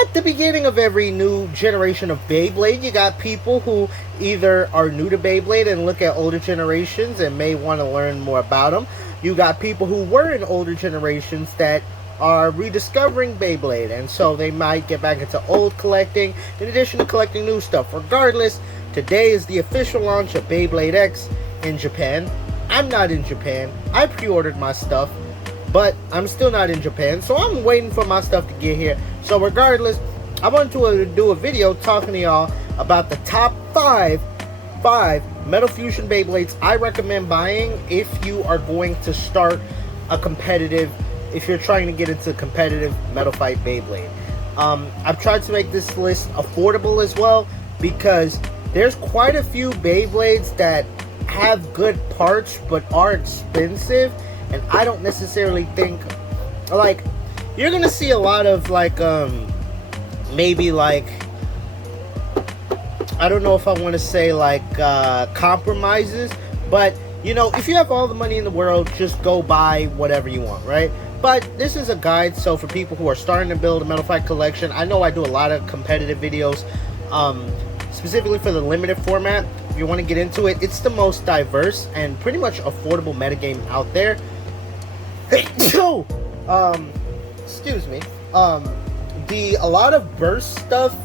at the beginning of every new generation of Beyblade, you got people who either are new to Beyblade and look at older generations and may want to learn more about them. You got people who were in older generations that are rediscovering Beyblade, and so they might get back into old collecting in addition to collecting new stuff. Regardless, today is the official launch of Beyblade X in Japan. I'm not in Japan. I pre-ordered my stuff, but I'm still not in Japan, so I'm waiting for my stuff to get here. So regardless, I wanted to do a video talking to y'all about the top five Metal Fusion Beyblades I recommend buying if you are going to start a competitive, if you're trying to get into competitive Metal Fight Beyblade. I've tried to make this list affordable as well, because there's quite a few Beyblades that have good parts but are expensive, and I don't necessarily think, like, you're gonna see a lot of, like, maybe, like, I don't know if I want to say, like, compromises, but, you know, if you have all the money in the world, just go buy whatever you want, right? But this is a guide, so for people who are starting to build a Metal Fight collection, I know I do a lot of competitive videos, specifically for the limited format. If you want to get into it, it's the most diverse and pretty much affordable metagame out there. So, excuse me. A lot of burst stuff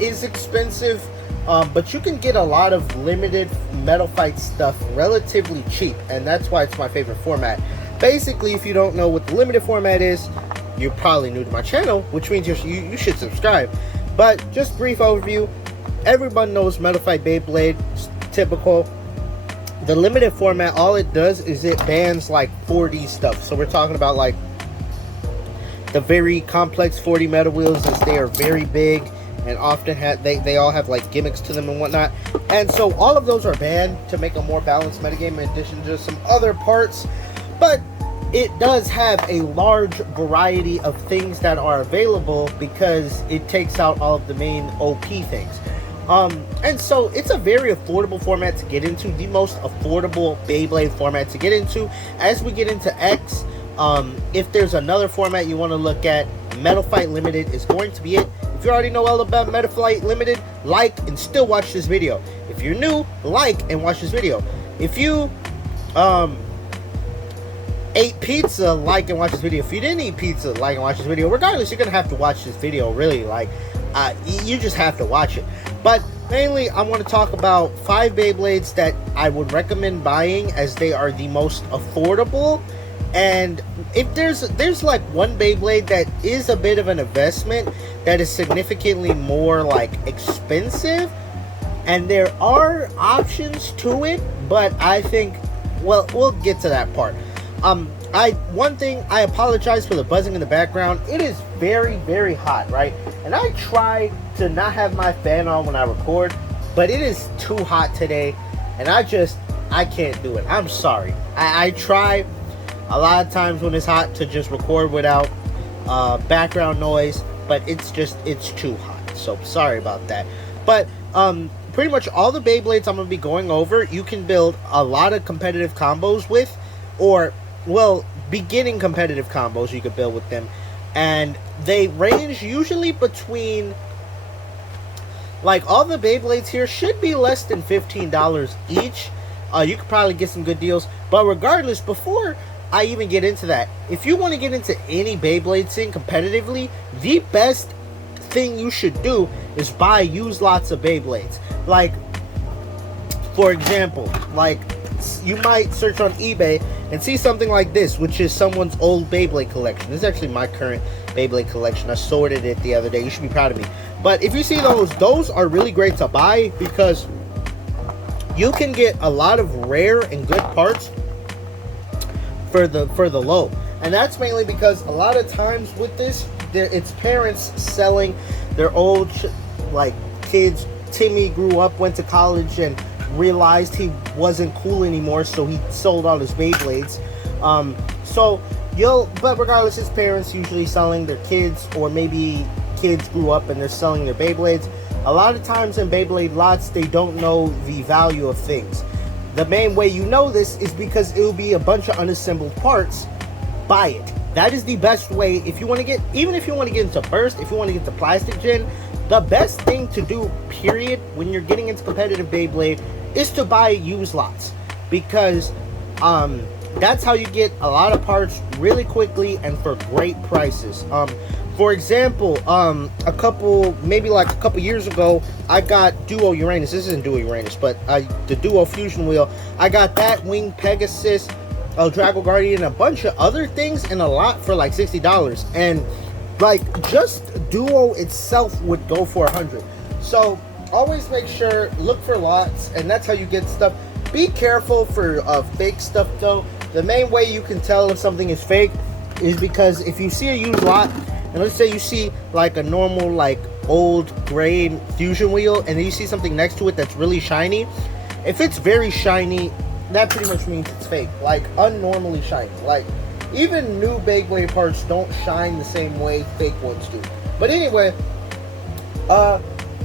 is expensive, but you can get a lot of limited Metal Fight stuff relatively cheap, and that's why it's my favorite format. Basically, if you don't know what the limited format is, you're probably new to my channel, which means you should subscribe. But just brief overview, everyone knows Metal Fight Beyblade, typical. The limited format, all it does is it bans like 4D stuff. So we're talking about like the very complex 4D metal wheels, as they are very big and often they all have like gimmicks to them and whatnot. And so all of those are banned to make a more balanced metagame, in addition to some other parts. But it does have a large variety of things that are available because it takes out all of the main OP things. And so it's a very affordable format to get into, the most affordable Beyblade format to get into. As we get into X, if there's another format you want to look at, Metal Fight Limited is going to be it. If you already know all about Metal Fight Limited, like and still watch this video. If you're new, like and watch this video. If you ate pizza, like and watch this video. If you didn't eat pizza, like and watch this video. Regardless, you're gonna have to watch this video, really. Like, you just have to watch it. But mainly, I want to talk about 5 Beyblades that I would recommend buying, as they are the most affordable. And if there's like one Beyblade that is a bit of an investment, that is significantly more like expensive, and there are options to it, but I think, well, we'll get to that part. One thing, I apologize for the buzzing in the background. It is very, very hot, right? And I try to not have my fan on when I record, but it is too hot today, and I can't do it. I'm sorry. I try a lot of times when it's hot to just record without background noise, but it's too hot. So sorry about that. But pretty much all the Beyblades I'm going to be going over, you can build a lot of competitive combos with, or, well, beginning competitive combos you could build with them. And they range usually between, like, all the Beyblades here should be less than $15 each. You could probably get some good deals. But regardless, before I even get into that, if you want to get into any Beyblade scene competitively, the best thing you should do is use lots of Beyblades. Like, for example, like, you might search on eBay and see something like this, which is someone's old Beyblade collection. This is actually my current Beyblade collection. I sorted it the other day. You should be proud of me. But if you see those are really great to buy, because you can get a lot of rare and good parts for the low. And that's mainly because a lot of times with this, it's parents selling their old, like, kids. Timmy grew up, went to college, and realized he wasn't cool anymore, so he sold all his Beyblades. But regardless, his parents usually selling their kids, or maybe kids grew up and they're selling their Beyblades. A lot of times in Beyblade lots, they don't know the value of things. The main way you know this is because it will be a bunch of unassembled parts. Buy it. That is the best way if you want to get, even if you want to get into burst, if you want to get to plastic gen, the best thing to do, period, when you're getting into competitive Beyblade is to buy used lots, because that's how you get a lot of parts really quickly and for great prices. For example, a couple years ago, I got Duo Uranus. This isn't Duo Uranus, but the Duo Fusion Wheel. I got that, Wing Pegasus, Drago Guardian, a bunch of other things in a lot for like $60. And like just Duo itself would go for $100. So always make sure, look for lots, and that's how you get stuff. Be careful for fake stuff though. The main way you can tell if something is fake is because if you see a used lot, and let's say you see like a normal like old gray fusion wheel, and then you see something next to it that's really shiny. If it's very shiny, that pretty much means it's fake, like unnormally shiny. Like even new Beyblade parts don't shine the same way fake ones do. But anyway,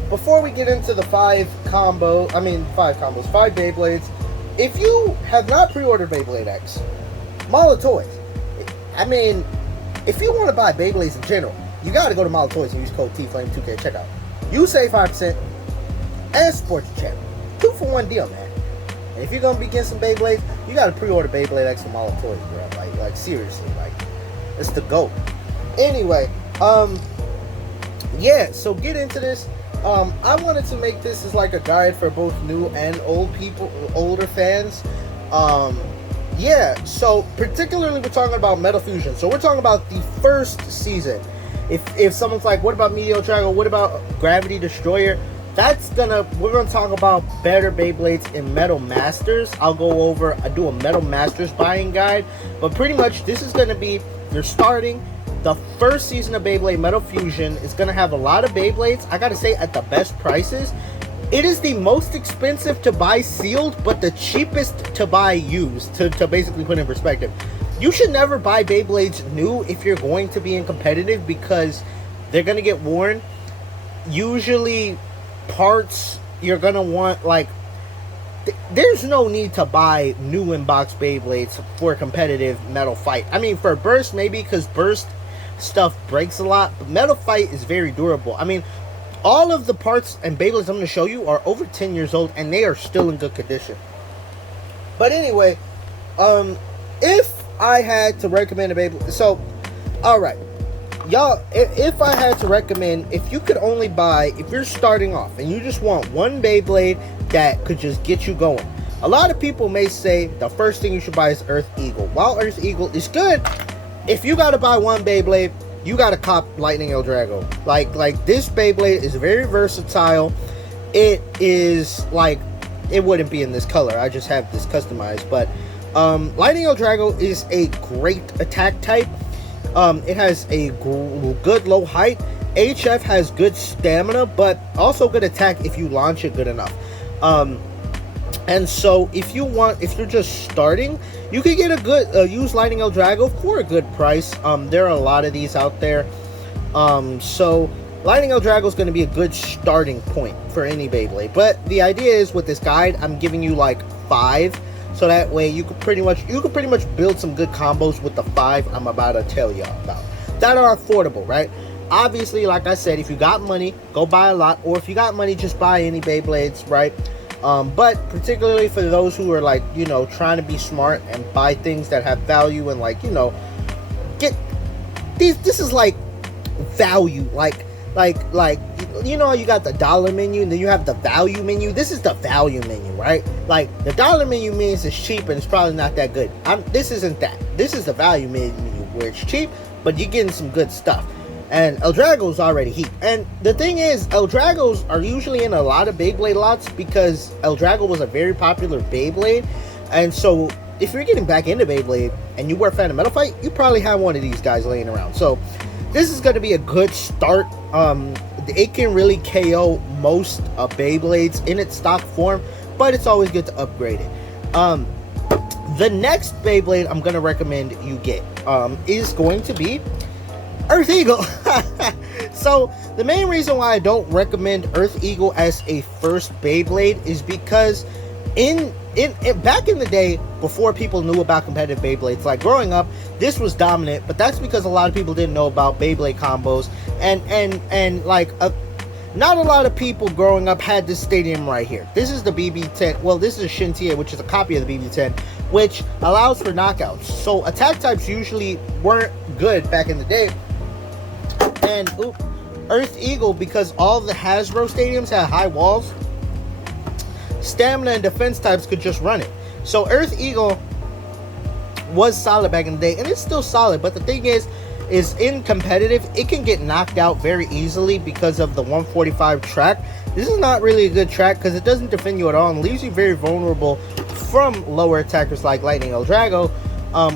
before we get into the five Beyblades, if you have not pre-ordered Beyblade X, Mala Toys, I mean, if you want to buy Beyblades in general, you got to go to Mala Toys and use code TFLAME2K at checkout. You save 5% and support your channel. 2-for-1 deal, man. And if you're going to be getting some Beyblades, you got to pre-order Beyblade X from Mala Toys, bro. Like seriously, like, it's the GOAT. Anyway, yeah, so get into this. I wanted to make this as like a guide for both new and older fans. Yeah, so particularly we're talking about Metal Fusion. So we're talking about the first season. If someone's like, what about Meteor Drago? What about Gravity Destroyer? We're gonna talk about better Beyblades in Metal Masters. I do a Metal Masters buying guide. But pretty much this is gonna be, you're starting the first season of Beyblade Metal Fusion. Is gonna have a lot of Beyblades, I gotta say, at the best prices. It is the most expensive to buy sealed, but the cheapest to buy used, to basically put in perspective. You should never buy Beyblades new if you're going to be in competitive, because they're going to get worn. Usually, parts you're going to want, like, there's no need to buy new in-box Beyblades for competitive Metal Fight. I mean, for Burst, maybe, because Burst stuff breaks a lot, but Metal Fight is very durable. I mean, all of the parts and Beyblades I'm going to show you are over 10 years old, and they are still in good condition. But anyway, if I had to recommend a Beyblade, so, alright, y'all, if I had to recommend, if you could only buy, if you're starting off, and you just want one Beyblade that could just get you going, a lot of people may say the first thing you should buy is Earth Eagle. While Earth Eagle is good, if you got to buy one Beyblade, you gotta cop Lightning El Drago. Like this Beyblade is very versatile. It is like, it wouldn't be in this color, I just have this customized, but Lightning El Drago is a great attack type. It has a good low height. HF has good stamina, but also good attack if you launch it good enough. And so if you're just starting, you could get a good used Lightning El Drago for a good price. There are a lot of these out there. So Lightning El Drago is going to be a good starting point for any Beyblade. But the idea is, with this guide, I'm giving you like 5, so that way you could pretty much build some good combos with the 5 I'm about to tell y'all about that are affordable, right? Obviously, like I said, if you got money, go buy a lot, or if you got money, just buy any Beyblades, right? But particularly for those who are, like, you know, trying to be smart and buy things that have value, and, like, you know, get these, this is like value, like you know, you got the dollar menu and then you have the value menu. This is the value menu, right? Like, the dollar menu means it's cheap and it's probably not that good. This isn't that. This is the value menu where it's cheap, but you're getting some good stuff. And El Drago's already heat. And the thing is, El Dragos are usually in a lot of Beyblade lots, because El Drago was a very popular Beyblade. And so if you're getting back into Beyblade and you were a fan of Metal Fight, you probably have one of these guys laying around. So this is going to be a good start. It can really KO most Beyblades in its stock form, but it's always good to upgrade it. The next Beyblade I'm going to recommend you get is going to be Earth Eagle. So the main reason why I don't recommend Earth Eagle as a first Beyblade is because back in the day, before people knew about competitive Beyblades, like growing up, this was dominant, but that's because a lot of people didn't know about Beyblade combos, and like not a lot of people growing up had this stadium right here. This is the BB10. Well, this is a Shintie, which is a copy of the BB10, which allows for knockouts. So attack types usually weren't good back in the day. And Earth Eagle, because all the Hasbro stadiums had high walls, stamina and defense types could just run it. So Earth Eagle was solid back in the day, and it's still solid, but the thing is in competitive, it can get knocked out very easily because of the 145 track. This is not really a good track because it doesn't defend you at all and leaves you very vulnerable from lower attackers like Lightning El Drago,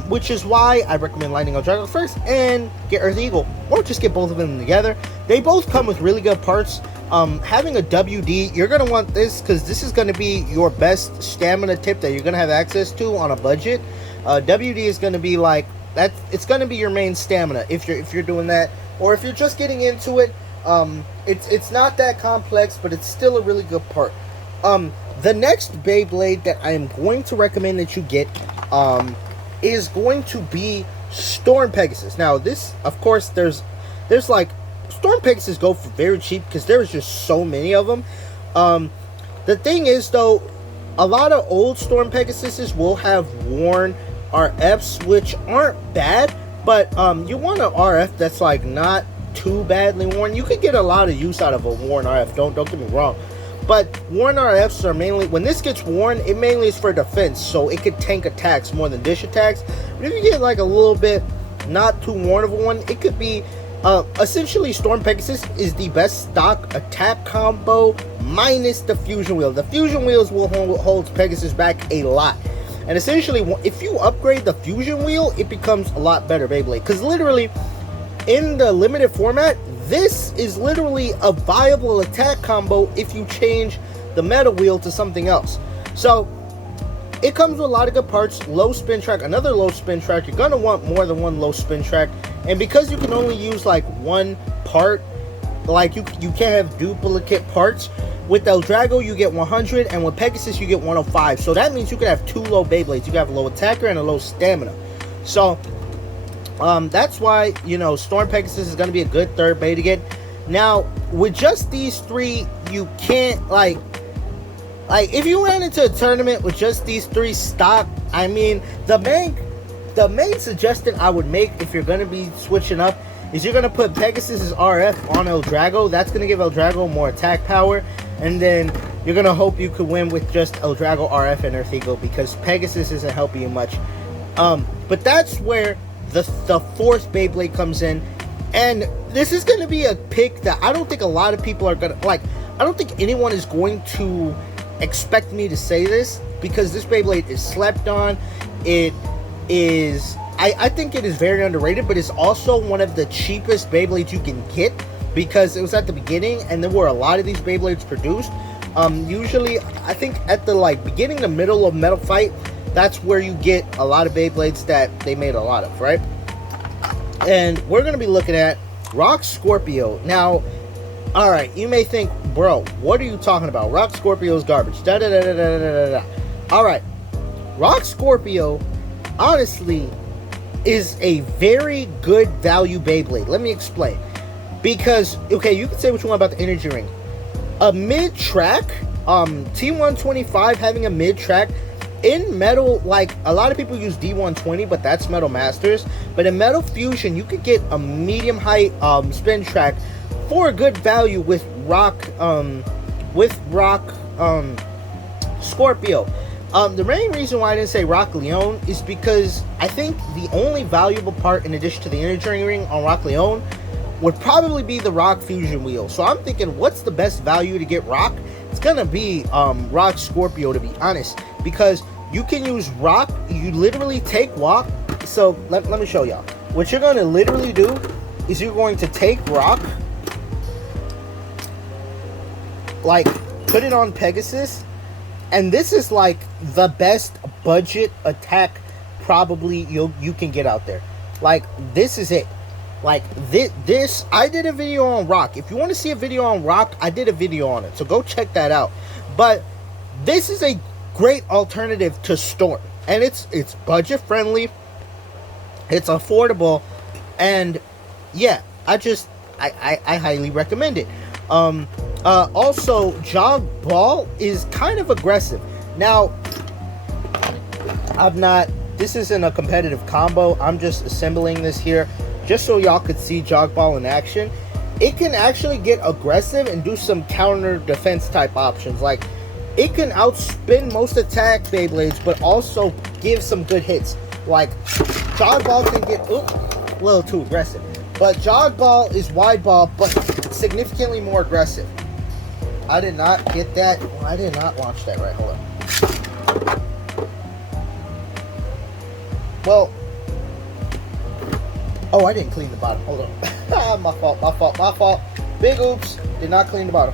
which is why I recommend Lightning El Drago first and get Earth Eagle, or just get both of them together. They both come with really good parts. Having a WD, you're going to want this because this is going to be your best stamina tip that you're going to have access to on a budget. WD is going to be like that. It's going to be your main stamina if you're doing that, or if you're just getting into it. It's not that complex, but it's still a really good part. The next Beyblade that I am going to recommend that you get is going to be Storm Pegasus. Now this, of course, there's like Storm Pegasus go for very cheap because there's just so many of them. The thing is though, a lot of old Storm Pegasuses will have worn RFs, which aren't bad, but you want an RF that's like not too badly worn. You could get a lot of use out of a worn RF, don't get me wrong, but worn RFs are mainly, when this gets worn, it mainly is for defense, so it could tank attacks more than dish attacks. But if you get like a little bit not too worn of a one, it could be essentially Storm Pegasus is the best stock attack combo minus the fusion wheel. The fusion wheels will hold Pegasus back a lot, and essentially if you upgrade the fusion wheel, it becomes a lot better Beyblade, because literally in the limited format, this is literally a viable attack combo if you change the metal wheel to something else. So it comes with a lot of good parts. Low spin track, another low spin track. You're gonna want more than one low spin track, and because you can only use like one part, like you can't have duplicate parts. With El Drago you get 100, and with Pegasus you get 105. So that means you could have two low Beyblades. You can have a low attacker and a low stamina. So that's why, you know, Storm Pegasus is going to be a good third Bay to get. Now, with just these three, you can't, like if you ran into a tournament with just these three stock, I mean, the main suggestion I would make if you're going to be switching up is you're going to put Pegasus's RF on El Drago. That's going to give El Drago more attack power, and then you're going to hope you could win with just El Drago RF and Earth Eagle, because Pegasus isn't helping you much. But that's where the fourth Beyblade comes in, and this is going to be a pick that I don't think a lot of people are going to like. I don't think anyone is going to expect me to say this, because this Beyblade is slept on. It is, I think it is very underrated, but it's also one of the cheapest Beyblades you can get, because it was at the beginning and there were a lot of these Beyblades produced. Usually I think at the beginning, the middle of Metal Fight, that's where you get a lot of Beyblades that they made a lot of, right? And we're going to be looking at Rock Scorpio. Now, alright, you may think, bro, what are you talking about? Rock Scorpio is garbage. Alright, Rock Scorpio, honestly, is a very good value Beyblade. Let me explain. Because, okay, you can say what you want about the energy ring. A mid-track, T125 having a mid-track, in Metal, like, a lot of people use D120, but that's Metal Masters. But in Metal Fusion, you could get a medium height spin track for a good value with Rock Scorpio. The main reason why I didn't say Rock Leone is because I think the only valuable part, in addition to the energy ring on Rock Leone, would probably be the Rock Fusion wheel. So I'm thinking, what's the best value to get Rock? It's gonna be Rock Scorpio, to be honest, because you can use Rock. You literally take Rock. So let me show y'all. What you're gonna literally do is you're going to take Rock, like put it on Pegasus, and this is like the best budget attack probably you can get out there. Like, this is it. Like this, I did a video on Rock. If you want to see a video on Rock, I did a video on it, so go check that out. But this is a great alternative to Storm, and it's budget friendly, it's affordable, and yeah, I highly recommend it. Also, Jog Ball is kind of aggressive. Now, this isn't a competitive combo. I'm just assembling this here just so y'all could see Jog Ball in action. It can actually get aggressive and do some counter defense type options. Like, it can outspin most attack Beyblades, but also give some good hits. Like, Jog Ball can get a little too aggressive. But Jog Ball is wide ball, but significantly more aggressive. I did not get that. Well, I did not launch that right. Hold on. Well, oh, I didn't clean the bottom. Hold on. My fault. Big oops. Did not clean the bottom.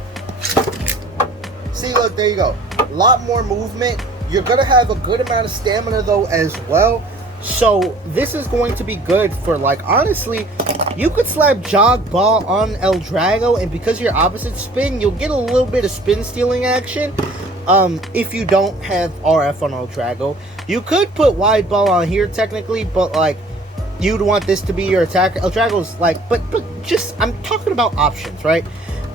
See, look, there you go. A lot more movement. You're going to have a good amount of stamina, though, as well. So, this is going to be good for, like, honestly, you could slap Jog Ball on El Drago, and because you're opposite spin, you'll get a little bit of spin stealing action. If you don't have RF on El Drago, you could put wide ball on here technically, but like, you'd want this to be your attacker. El Drago's like, but just, I'm talking about options, right?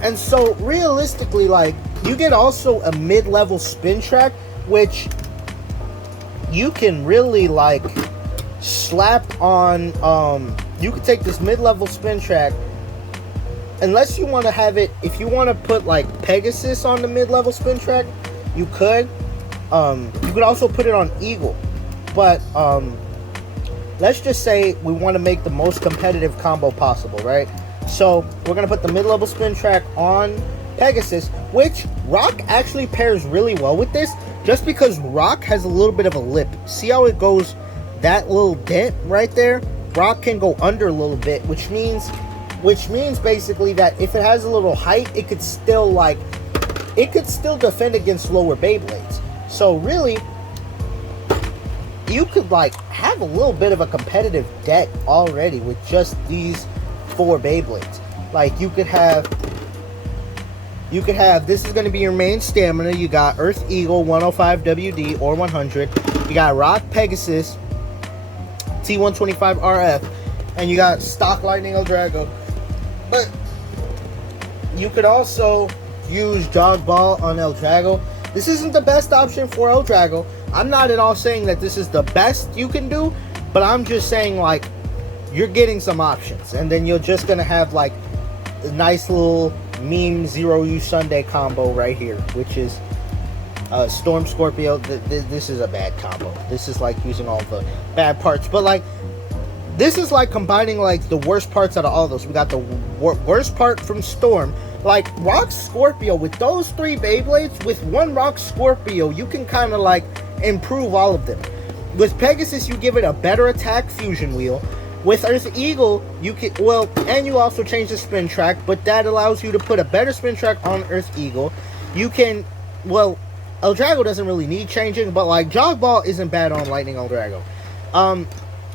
And so realistically, like, you get also a mid-level spin track, which you can really like slap on. You could take this mid-level spin track, unless you want to have it, if you want to put like Pegasus on the mid-level spin track, you could. You could also put it on Eagle, but let's just say we want to make the most competitive combo possible, right? So we're gonna put the mid-level spin track on Pegasus, which Rock actually pairs really well with this, just because Rock has a little bit of a lip. See how it goes, that little dent right there? Rock can go under a little bit, which means basically that if it has a little height, it could still defend against lower Beyblades. So really, you could like have a little bit of a competitive deck already with just these 4 Beyblades. Like, you could have, this is going to be your main stamina. You got Earth Eagle 105 WD or 100. You got Rock Pegasus T125 RF, and you got stock Lightning El Drago. But you could also use Jog Ball on El Drago. This isn't the best option for El Drago. I'm not at all saying that this is the best you can do, but I'm just saying, like, you're getting some options, and then you're just gonna have like a nice little meme Zero U Sunday combo right here, which is Storm Scorpio. This is a bad combo. This is like using all the bad parts, but like, this is like combining like the worst parts out of all those. We got the worst part from Storm, like Rock Scorpio. With those 3 Beyblades, with one Rock Scorpio, you can kind of like improve all of them. With Pegasus, you give it a better attack fusion wheel. With Earth Eagle, you can, well, and you also change the spin track, but that allows you to put a better spin track on Earth Eagle. You can, well, El Drago doesn't really need changing, but like Jog Ball isn't bad on Lightning El Drago.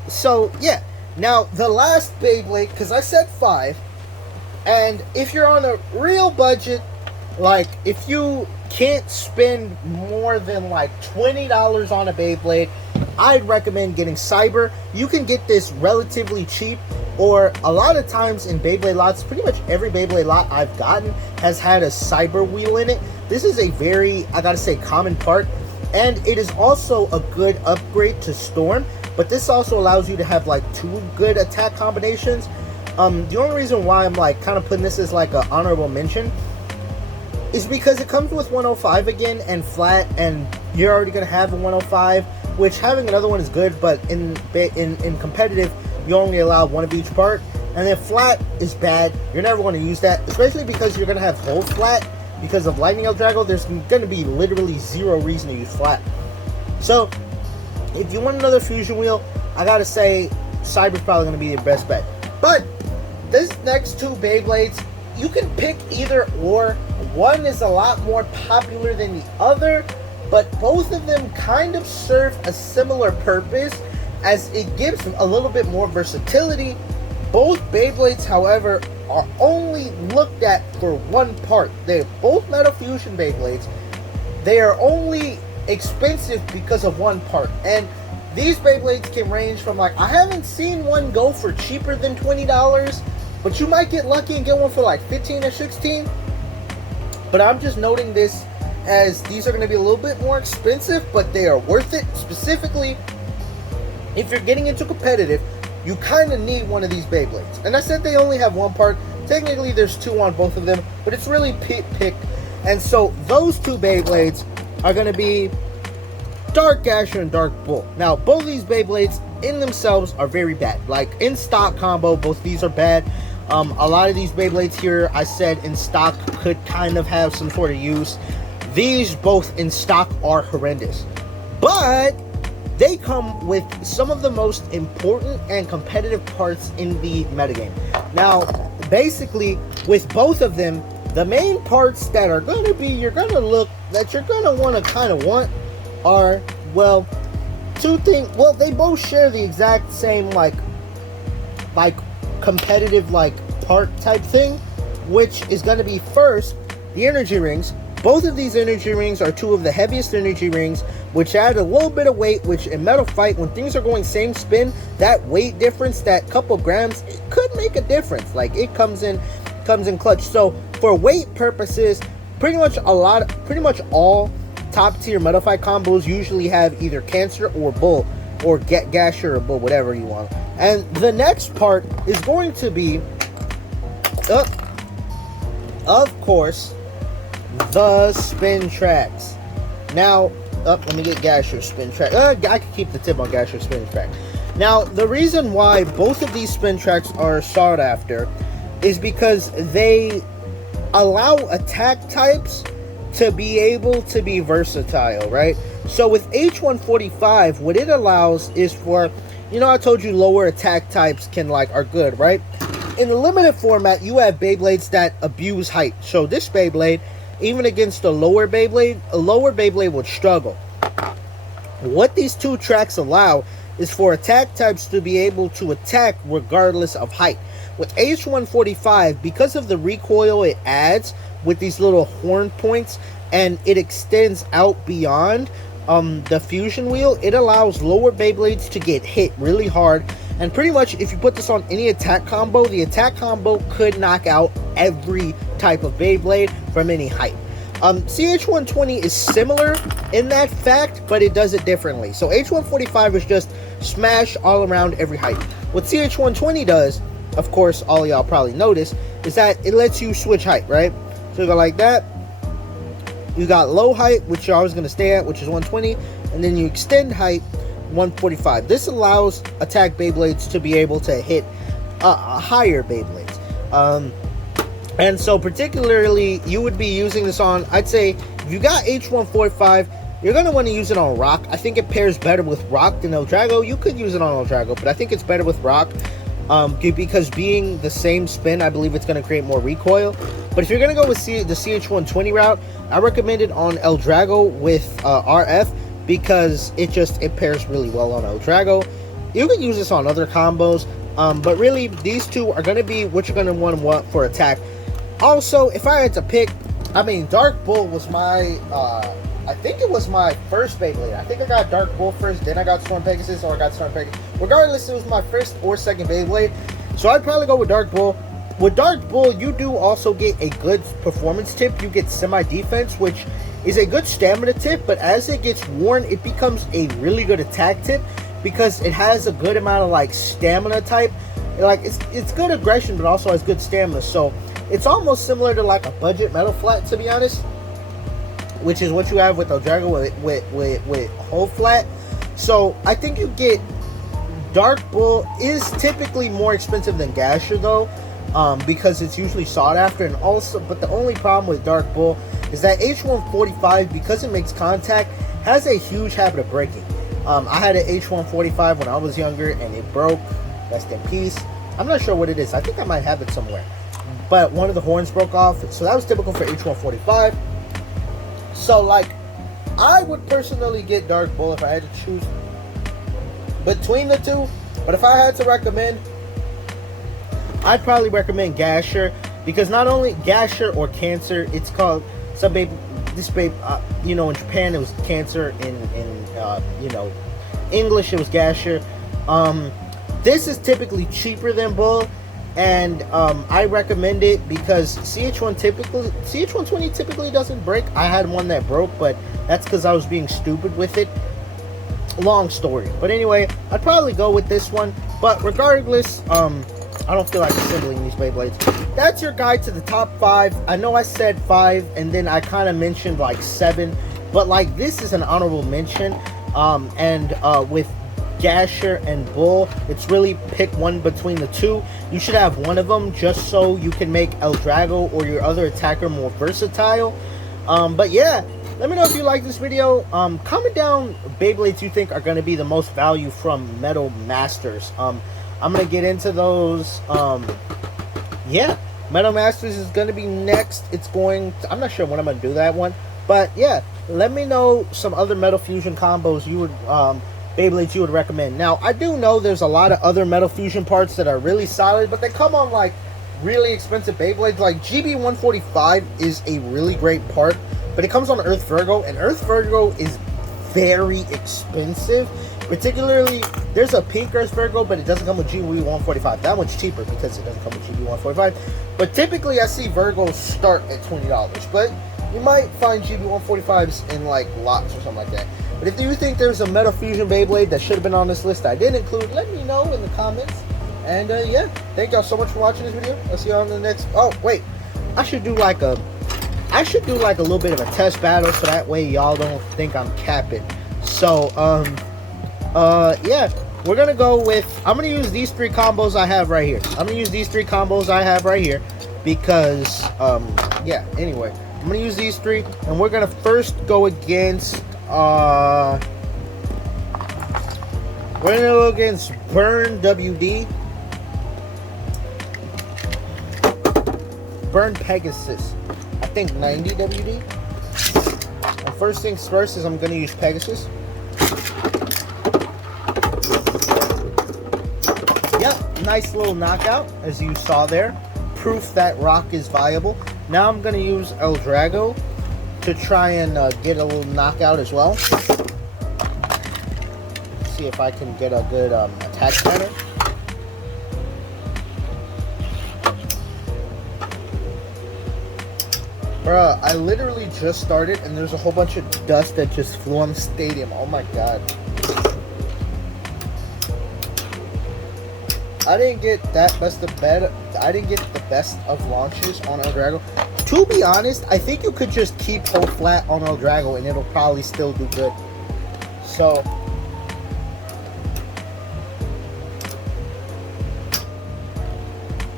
So yeah. Now the last Beyblade, because I said 5, and if you're on a real budget, like if you can't spend more than like $20 on a Beyblade, I'd recommend getting Cyber. You can get this relatively cheap, or a lot of times in Beyblade lots, pretty much every Beyblade lot I've gotten has had a Cyber wheel in it. This is a very, I gotta say, common part, and it is also a good upgrade to Storm, but this also allows you to have like 2 good attack combinations. The only reason why I'm like kind of putting this as like an honorable mention is because it comes with 105 again and flat, and you're already gonna have a 105, which having another one is good, but in competitive, you only allow 1 of each part, and then flat is bad. You're never going to use that, especially because you're going to have whole flat. Because of Lightning El Drago, there's going to be literally 0 reason to use flat. So, if you want another fusion wheel, I gotta say, Cyber's probably going to be your best bet. But, this next 2 Beyblades, you can pick either or. One is a lot more popular than the other, but both of them kind of serve a similar purpose, as it gives a little bit more versatility. Both Beyblades, however, are only looked at for one part. They're both Metal Fusion Beyblades. They are only expensive because of one part. And these Beyblades can range from, like, I haven't seen one go for cheaper than $20, but you might get lucky and get one for like 15 or 16. But I'm just noting this as these are going to be a little bit more expensive, but they are worth it. Specifically, if you're getting into competitive, you kind of need one of these Beyblades. And I said they only have one part. Technically, there's two on both of them, but it's really picked. And so those two Beyblades are going to be Dark Gasher and Dark Bull. Now, both of these Beyblades in themselves are very bad. Like, in stock combo, both of these are bad. A lot of these Beyblades here, I said in stock, could kind of have some sort of use. These both in stock are horrendous. But they come with some of the most important and competitive parts in the metagame. Now, basically, with both of them, the main parts that are going to be, you're going to want to kind of want are, well, two things. Well, they both share the exact same, like competitive, like, part type thing, which is going to be, first, the energy rings. Both of these energy rings are two of the heaviest energy rings, which add a little bit of weight, which in Metal Fight, when things are going same spin, that weight difference, that couple grams, it could make a difference. Like, it comes in clutch. So for weight purposes, pretty much all top tier Metal Fight combos usually have either Cancer or Bull, or Gasher or Bull, whatever you want. And the next part is going to be, of course, the spin tracks. Now, let me get Gasher's spin track. I can keep the tip on Gasher's spin track. Now, the reason why both of these spin tracks are sought after is because they allow attack types to be able to be versatile, right? So with H145, what it allows is for, I told you lower attack types are good, right? In the limited format, you have Beyblades that abuse height. So this Beyblade, even against a lower Beyblade would struggle. What these two tracks allow is for attack types to be able to attack regardless of height. With H145, because of the recoil it adds with these little horn points, and it extends out beyond the fusion wheel, it allows lower Beyblades to get hit really hard. And pretty much, if you put this on any attack combo, the attack combo could knock out every type of Beyblade from any height. CH120 is similar in that fact, but it does it differently. So H145 is just smash all around every height. What CH120 does, of course, all y'all probably notice, is that it lets you switch height, right? So you go like that. You got low height, which you're always going to stay at, which is 120, and then you extend height, 145. This allows attack Beyblades to be able to hit higher Beyblades. And so particularly, you would be using this on, I'd say, if you got H145, you're going to want to use it on Rock. I think it pairs better with Rock than El Drago. You could use it on El Drago, but I think it's better with Rock. Because being the same spin, I believe it's going to create more recoil. But if you're going to go with the CH120 route, I recommend it on El Drago with RF, because it pairs really well on El Drago. You can use this on other combos, but really these two are going to be what you're going to want for attack. Also, if I had to pick, Dark Bull was my, I think it was my first Beyblade. I think I got Dark Bull first, then I got Storm Pegasus, or I got Storm Pegasus. Regardless, it was my first or second Beyblade, so I'd probably go with Dark Bull. With Dark Bull, you do also get a good performance tip. You get semi-defense, which is a good stamina tip, but as it gets worn, it becomes a really good attack tip, because it has a good amount of stamina type. It's good aggression, but also has good stamina. So it's almost similar to a budget Metal Flat, to be honest, which is what you have with El Drago with Whole Flat. So I think you get Dark Bull is typically more expensive than Gasher though, because it's usually sought after. And also, but the only problem with Dark Bull is that H145, because it makes contact, has a huge habit of breaking. I had an H145 when I was younger, and it broke. Rest in peace. I'm not sure what it is. I think I might have it somewhere. But one of the horns broke off, so that was typical for H145. So, I would personally get Dark Bull if I had to choose between the two. But if I had to recommend, I'd probably recommend Gasher, because not only Gasher or Cancer, it's called, some this babe, you know, in Japan it was cancer, in you know, English it was gasher. This is typically cheaper than bull, and I recommend it because CH120 typically doesn't break. I had one that broke, but that's because I was being stupid with it. Long story, but anyway, I'd probably go with this one. But regardless, I don't feel like assembling these Beyblades. That's your guide to the top 5. I know I said 5, and then I kind of mentioned like 7, but like this is an honorable mention. With Gasher and Bull, it's really pick one between the two. You should have one of them just so you can make El Drago or your other attacker more versatile. But yeah, let me know if you like this video. Comment down Beyblades you think are going to be the most value from Metal Masters. I'm going to get into those. Yeah, Metal Masters is going to be next. I'm not sure when I'm going to do that one. But yeah, let me know some other Metal Fusion combos you would, Beyblades you would recommend. Now, I do know there's a lot of other Metal Fusion parts that are really solid, but they come on like really expensive Beyblades. Like GB145 is a really great part, but it comes on Earth Virgo, and Earth Virgo is very expensive. Particularly, there's a pink Earth Virgo, but it doesn't come with GB145. That one's cheaper because it doesn't come with GB145. But typically, I see Virgos start at $20. But you might find GB145s in like lots or something like that. But if you think there's a Metal Fusion Beyblade that should have been on this list I didn't include, let me know in the comments. And yeah, thank y'all so much for watching this video. I'll see y'all on the next. Oh wait, I should do like a little bit of a test battle so that way y'all don't think I'm capping. So yeah, we're gonna go with, I'm gonna use these 3 combos I have right here. Because yeah, anyway, I'm gonna use these 3, and we're gonna first go against Burn WD, Burn Pegasus, I think 90 WD. And first things first is I'm gonna use Pegasus. Yep, nice little knockout, as you saw there. Proof that rock is viable. Now I'm going to use El Drago to try and get a little knockout as well. See if I can get a good attack pattern. Bruh, I literally just started and there's a whole bunch of dust that just flew on the stadium. Oh my god. I didn't get that best of bed. I didn't get the best of launches on El Drago. To be honest, I think you could just keep hold flat on El Drago and it'll probably still do good. So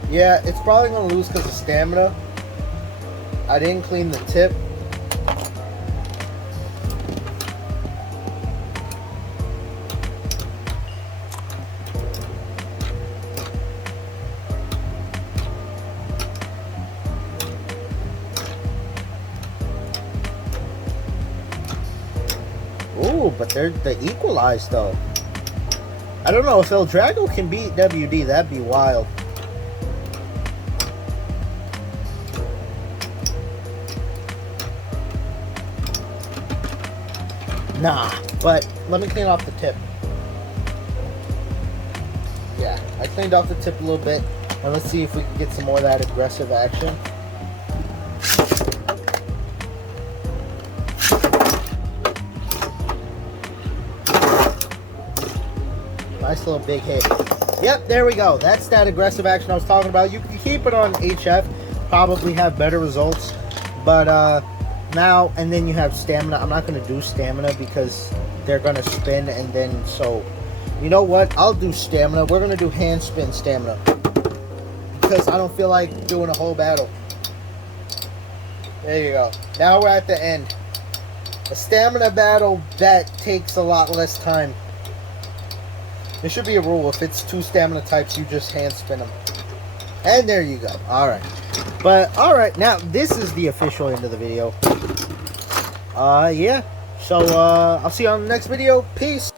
yeah, it's probably gonna lose because of stamina. I didn't clean the tip. Ooh, but they're equalized though. I don't know if El Drago can beat WD. That'd be wild. Nah, but let me clean off the tip. Yeah, I cleaned off the tip a little bit. And let's see if we can get some more of that aggressive action. Nice little big hit. Yep, there we go. That's that aggressive action I was talking about. You can keep it on HF, probably have better results. But now, and then you have stamina. I'm not going to do stamina because they're going to spin, and then, so, you know what? I'll do stamina. We're going to do hand spin stamina because I don't feel like doing a whole battle. There you go. Now we're at the end. A stamina battle that takes a lot less time. There should be a rule. If it's 2 stamina types, you just hand spin them. And there you go. Alright. But, alright. Now, this is the official end of the video. Yeah. So, I'll see you on the next video. Peace.